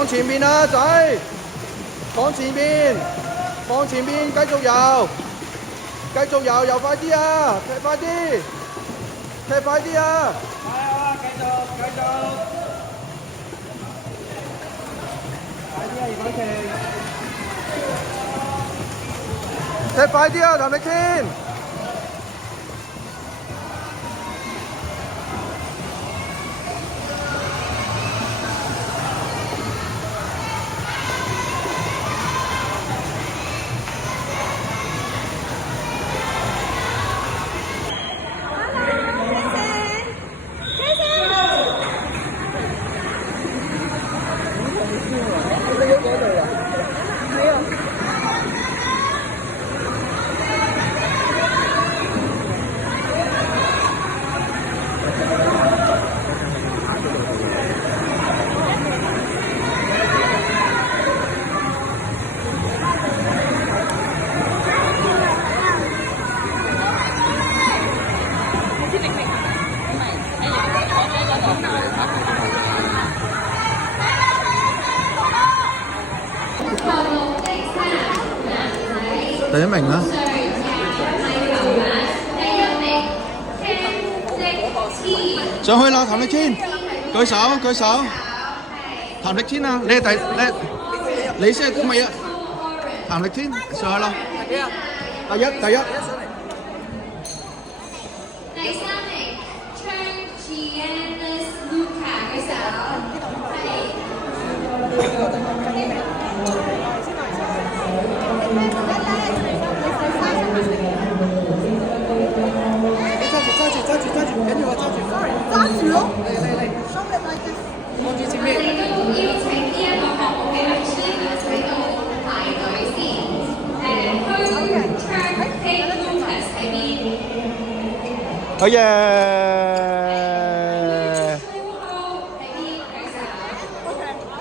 放前面啊，仔！放前面，放前面，繼續游，繼續游，游快啲啊！踢快啲，踢快啲啊！加油啊！繼續，繼續。快啲啊！葉海晴。踢快啲啊，譚力天！第一名啊！上去啦，譚力天，舉手舉手。譚力天啊，你先係咪啊？譚力天上去啦。第一。第三名 Giannis Luca 舉手，我哋都邀請呢一個項目嘅 achievers 喺度排隊先。Track Pace Lucas 喺邊？好嘢！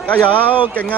加油，勁啊！